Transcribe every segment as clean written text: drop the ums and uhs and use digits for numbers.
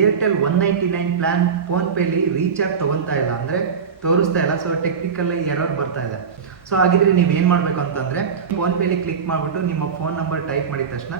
Airtel 199 plan ಫೋನ್ಪೇಲಿ recharge ತೊಗೊತಾ ಇಲ್ಲ ಅಂದರೆ ತೋರಿಸ್ತಾ ಇಲ್ಲ. ಸೊ ಟೆಕ್ನಿಕಲ್ ಎರರ್ ಬರ್ತಾ ಇದೆ. ಸೊ ಹಾಗಿದ್ರೆ ನೀವೇನು ಮಾಡಬೇಕು ಅಂತಂದರೆ ಫೋನ್ಪೇಲಿ ಕ್ಲಿಕ್ ಮಾಡಿಬಿಟ್ಟು ನಿಮ್ಮ ಫೋನ್ ನಂಬರ್ ಟೈಪ್ ಮಾಡಿದ ತಕ್ಷಣ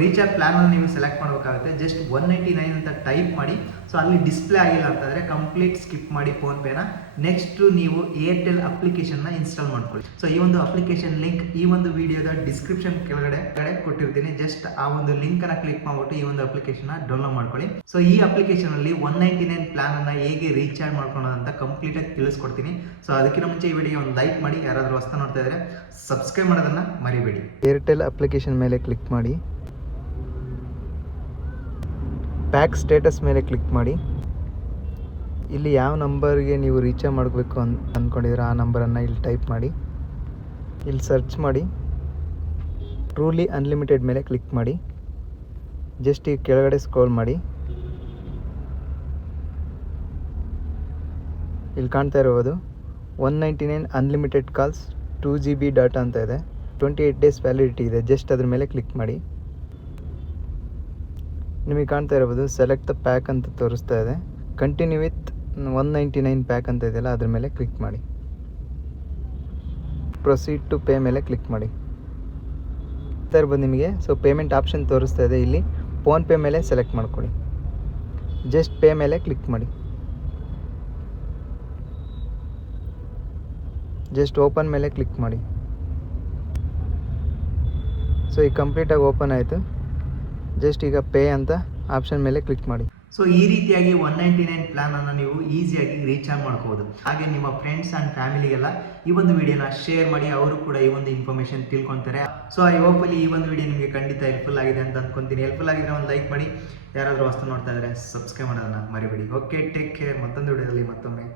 ರೀಚಾರ್ಜ್ ಪ್ಲಾನನ್ನು ನೀವು ಸೆಲೆಕ್ಟ್ ಮಾಡಬೇಕಾಗುತ್ತೆ. ಜಸ್ಟ್ 199 ಅಂತ ಟೈಪ್ ಮಾಡಿ. ಸೊ ಅಲ್ಲಿ ಡಿಸ್ಪ್ಲೇ ಆಗಿಲ್ಲ ಅಂತಂದರೆ ಕಂಪ್ಲೀಟ್ ಸ್ಕಿಪ್ ಮಾಡಿ ಫೋನ್ಪೇನ. ನೆಕ್ಸ್ಟು ನೀವು ಏರ್ಟೆಲ್ ಅಪ್ಲಿಕೇಶನ್ನ ಇನ್ಸ್ಟಾಲ್ ಮಾಡ್ಕೊಳ್ಳಿ. ಸೊ ಈ ಒಂದು ಅಪ್ಲಿಕೇಶನ್ ಲಿಂಕ್ ಈ ಒಂದು ವಿಡಿಯೋದ ಡಿಸ್ಕ್ರಿಪ್ಷನ್ ಕೆಳಗಡೆ ಕೊಟ್ಟಿರ್ತೀನಿ. ಜಸ್ಟ್ ಆ ಒಂದು ಲಿಂಕನ್ನು ಕ್ಲಿಕ್ ಮಾಡಿಬಿಟ್ಟು ಈ ಒಂದು ಅಪ್ಲಿಕೇಶನ್ನ ಡೌನ್ಲೋಡ್ ಮಾಡ್ಕೊಳ್ಳಿ. ಸೊ ಈ ಅಪ್ಲಿಕೇಶನಲ್ಲಿ 199 ಪ್ಲಾನನ್ನು ಹೇಗೆ ರೀಚಾರ್ಜ್ ಮಾಡ್ಕೊಳ್ಳೋದು ಅಂತ ಕಂಪ್ಲೀಟಾಗಿ ತಿಳಿಸ್ಕೊಡ್ತೀನಿ. ಸೊ ಅದಕ್ಕಿಂತ ಮುಂಚೆ ಈ ವಿಡಿಯೋ ಒಂದು ಲೈಕ್ ಮಾಡಿ, ಯಾರಾದರೂ ಹೊಸ್ತಾ ನೋಡ್ತಾ ಇದ್ದರೆ ಸಬ್ಸ್ಕ್ರೈಬ್ ಮಾಡೋದನ್ನು ಮರಿಬೇಡಿ. ಏರ್ಟೆಲ್ ಅಪ್ಲಿಕೇಶನ್ ಮೇಲೆ ಕ್ಲಿಕ್ ಮಾಡಿ, ಪ್ಯಾಕ್ ಸ್ಟೇಟಸ್ ಮೇಲೆ ಕ್ಲಿಕ್ ಮಾಡಿ. ಇಲ್ಲಿ ಯಾವ ನಂಬರ್ಗೆ ನೀವು ರೀಚಾರ್ಜ್ ಮಾಡಬೇಕು ಅಂದ್ಕೊಂಡಿದ್ರೆ ಆ ನಂಬರನ್ನು ಇಲ್ಲಿ ಟೈಪ್ ಮಾಡಿ. ಇಲ್ಲಿ ಸರ್ಚ್ ಮಾಡಿ, ಟ್ರೂಲಿ ಅನ್ಲಿಮಿಟೆಡ್ ಮೇಲೆ ಕ್ಲಿಕ್ ಮಾಡಿ. ಜಸ್ಟ್ ಈ ಕೆಳಗಡೆ ಸ್ಕ್ರೋಲ್ ಮಾಡಿ. ಇಲ್ಲಿ ಕಾಣ್ತಾ ಇರೋದು 199 ಅನ್ಲಿಮಿಟೆಡ್ ಕಾಲ್ಸ್ 2 GB ಡಾಟಾ ಅಂತ ಇದೆ. 28 ಡೇಸ್ ವ್ಯಾಲಿಡಿಟಿ ಇದೆ. ಜಸ್ಟ್ ಅದ್ರ ಮೇಲೆ ಕ್ಲಿಕ್ ಮಾಡಿ. ನಿಮಗೆ ಕಾಣ್ತಾ ಇರ್ಬೋದು ಸೆಲೆಕ್ಟ್ ದ ಪ್ಯಾಕ್ ಅಂತ ತೋರಿಸ್ತಾ ಇದೆ. ಕಂಟಿನ್ಯೂ ವಿತ್ 199 ಪ್ಯಾಕ್ ಅಂತ ಇದೆಯಲ್ಲ ಅದ್ರ ಮೇಲೆ ಕ್ಲಿಕ್ ಮಾಡಿ. ಪ್ರೊಸೀಡ್ ಟು ಪೇ ಮೇಲೆ ಕ್ಲಿಕ್ ಮಾಡಿ. ಇರ್ಬೋದು ನಿಮಗೆ. ಸೊ ಪೇಮೆಂಟ್ ಆಪ್ಷನ್ ತೋರಿಸ್ತಾ ಇದೆ. ಇಲ್ಲಿ ಫೋನ್ಪೇ ಮೇಲೆ ಸೆಲೆಕ್ಟ್ ಮಾಡ್ಕೊಳ್ಳಿ. ಜಸ್ಟ್ ಪೇ ಮೇಲೆ ಕ್ಲಿಕ್ ಮಾಡಿ. ಜಸ್ಟ್ ಓಪನ್ ಮೇಲೆ ಕ್ಲಿಕ್ ಮಾಡಿ. ಸೊ ಈಗ ಕಂಪ್ಲೀಟಾಗಿ ಓಪನ್ ಆಯಿತು. ಜಸ್ಟ್ ಈಗ ಪೇ ಅಂತ ಆಪ್ಷನ್ ಮೇಲೆ ಕ್ಲಿಕ್ ಮಾಡಿ. ಸೊ ಈ ರೀತಿಯಾಗಿ 199 ಪ್ಲಾನನ್ನು ನೀವು ಈಸಿಯಾಗಿ ರೀಚಾರ್ಜ್ ಮಾಡ್ಕೋಬೋದು. ಹಾಗೆ ನಿಮ್ಮ ಫ್ರೆಂಡ್ಸ್ ಆ್ಯಂಡ್ ಫ್ಯಾಮಿಲಿಗೆಲ್ಲ ಈ ಒಂದು ವಿಡಿಯೋನ ಶೇರ್ ಮಾಡಿ, ಅವರು ಕೂಡ ಈ ಒಂದು ಇನ್ಫಾರ್ಮೇಷನ್ ತಿಳ್ಕೊತಾರೆ. ಸೊ ಐ ಹೋಪಲ್ಲಿ ಈ ಒಂದು ವಿಡಿಯೋ ನಿಮಗೆ ಖಂಡಿತ ಹೆಲ್ಪ್ಫುಲ್ ಆಗಿದೆ ಅಂತ ಅಂದ್ಕೊತೀನಿ. ಹೆಲ್ಪ್ಫುಲ್ ಆಗಿದ್ರೆ ಒಂದು ಲೈಕ್ ಮಾಡಿ, ಯಾರಾದರೂ ಹೊಸ್ತು ನೋಡ್ತಾ ಇದ್ದರೆ ಸಬ್ಸ್ಕ್ರೈಬ್ ಮಾಡೋದನ್ನು ಮರಿಬೇಡಿ. Okay, take care. ಮತ್ತೊಂದು ವಿಡಿಯೋದಲ್ಲಿ ಮತ್ತೊಮ್ಮೆ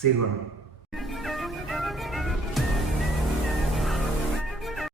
ಸಿಗೋಣ.